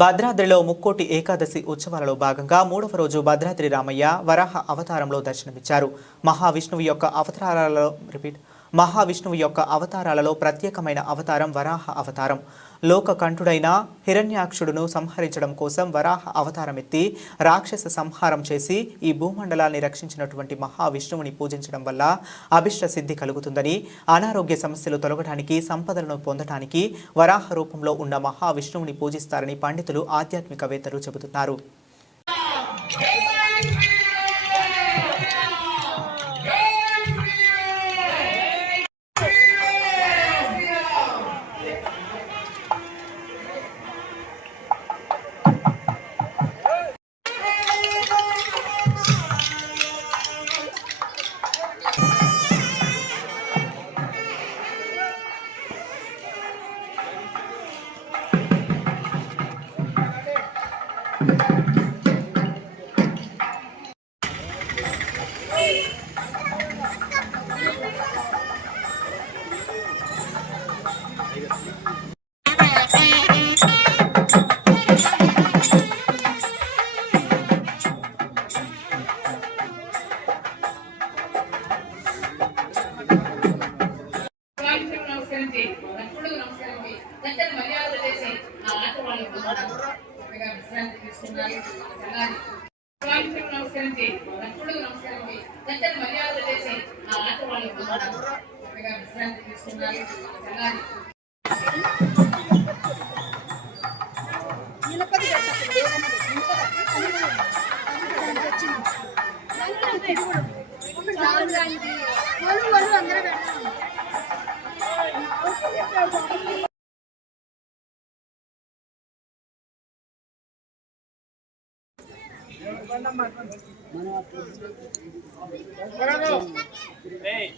భద్రాద్రిలో ముక్కోటి ఏకాదశి ఉత్సవాలలో భాగంగా మూడవ రోజు భద్రాద్రి రామయ్య వరాహ అవతారంలో దర్శనమిచ్చారు. మహావిష్ణువు యొక్క అవతారాలలో ప్రత్యేకమైన అవతారం వరాహ అవతారం. లోకకంఠుడైన హిరణ్యాక్షుడును సంహరించడం కోసం వరాహ అవతారం ఎత్తి రాక్షస సంహారం చేసి ఈ భూమండలాన్ని రక్షించినటువంటి మహావిష్ణువుని పూజించడం వల్ల అభిష్ట సిద్ధి కలుగుతుందని, అనారోగ్య సమస్యలు తొలగడానికి, సంపదలను పొందడానికి వరాహ రూపంలో ఉన్న మహావిష్ణువుని పూజిస్తారని పండితులు, ఆధ్యాత్మికవేత్తలు చెబుతున్నారు. Hey.